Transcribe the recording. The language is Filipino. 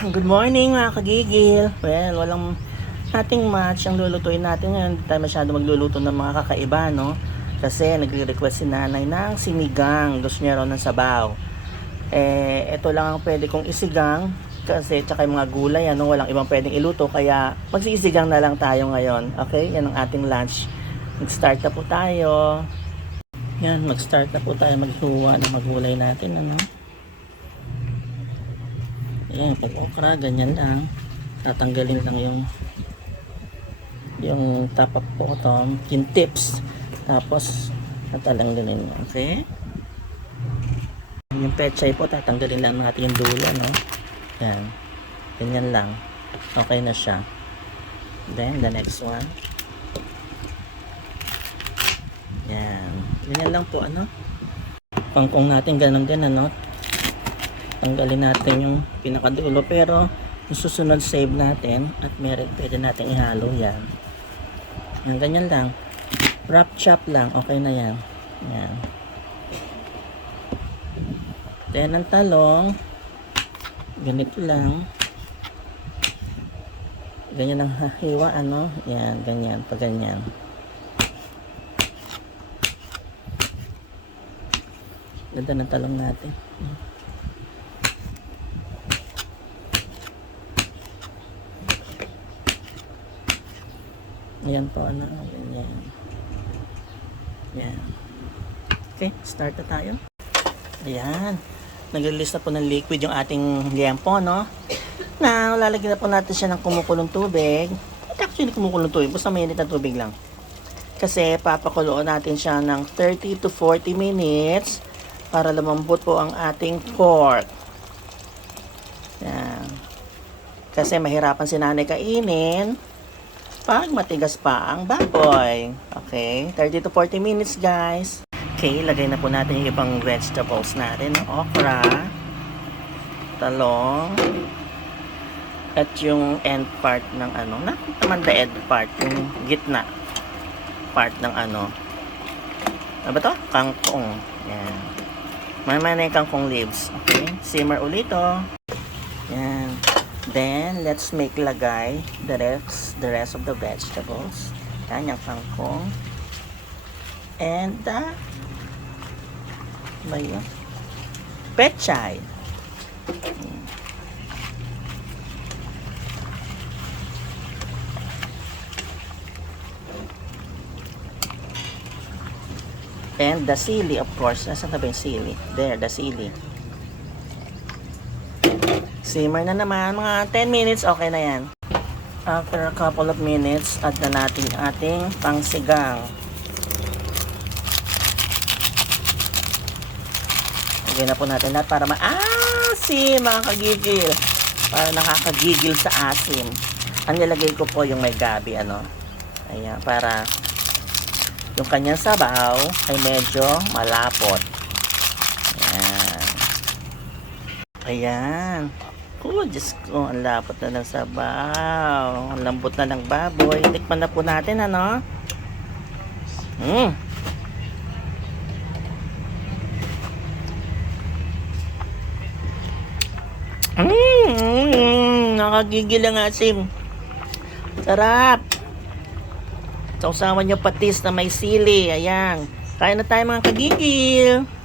Good morning mga kagigil. Well, walang nating match ang lulutuin natin ngayon. Hindi tayo masyado magluluto ng mga kakaiba, no? Kasi nagre-request si nanay ng sinigang. Gusto niya raw ng sabaw. Eh, ito lang ang pwede kong isigang. Kasi tsaka yung mga gulay, ano, walang ibang pwedeng iluto. Kaya magsisigang na lang tayo ngayon. Okay? Yan ang ating lunch. Mag-start na po tayo. Yan, mag-start na po tayo maghuwa ng magulay natin, ano? Ayan, pag okra, ganyan lang. Tatanggalin lang yung yung top of bottom, yung tips. Tapos, tatalanggalin mo. Okay? Yung pechay po, tatanggalin lang natin yung dulo, no? Yan. Ganyan lang. Okay na siya. Then, the next one. Yan. Ganyan lang po, ano? Kangkong natin, ganun-ganun, no? Tanggalin natin yung pinakadulo pero yung susunod save natin at meron pwede natin ihalo yan. Yan ganyan lang. Wrap chop lang okay na yan. Yan. Then ang talong ganito lang. Ganyan ang hiwa ano? Yan ganyan pag ganyan. Ganda ng talong natin Ayan po, ano, ganyan. Ayan. Okay, start na tayo. Ayan. Nag-release na po ng liquid yung ating liempo, no? Na, lalagyan na po natin siya ng kumukulong tubig. At actually, kumukulong tubig. Basta mainit na tubig lang. Kasi, papakuloon natin siya ng 30 to 40 minutes para lumambot po ang ating pork. Ayan. Kasi mahirapan si nanay kainin pag matigas pa ang baboy. Okay, 30 to 40 minutes guys. Okay, lagay na po natin yung ibang vegetables natin. Okra, talong, at yung end part ng ano, na naman the end part, yung gitna part ng ano. Ano ba to? Kangkong. Yan. Mamaya na yung kangkong leaves. Okay, simmer ulit to. Yan. Then, let's make lagay the rest, the rest of the vegetables. Yan, yung kangkong. And the, ba yun? Pechay. And the sili, of course. Nasaan na ba yung sili? There, the sili. Simmer na naman. Mga 10 minutes, okay na yan. After a couple of minutes, add na natin ating pangsigang. Lagyan na po natin lahat para maasim mga kagigil. Para nakakagigil sa asim. Ang nilagay ko po yung may gabi, ano. Ayan, para yung kanyang sabaw ay medyo malapot. Ayan. Ayan. Oh, Diyos ko, ang lapot na ng sabaw. Ang lambot na ng baboy. Tikman na po natin, ano? Hmm. Mmm, nakagigil ang asim. Sarap. Sausawan nyo patis na may sili. Ayan. Kain na tayo mga kagigil.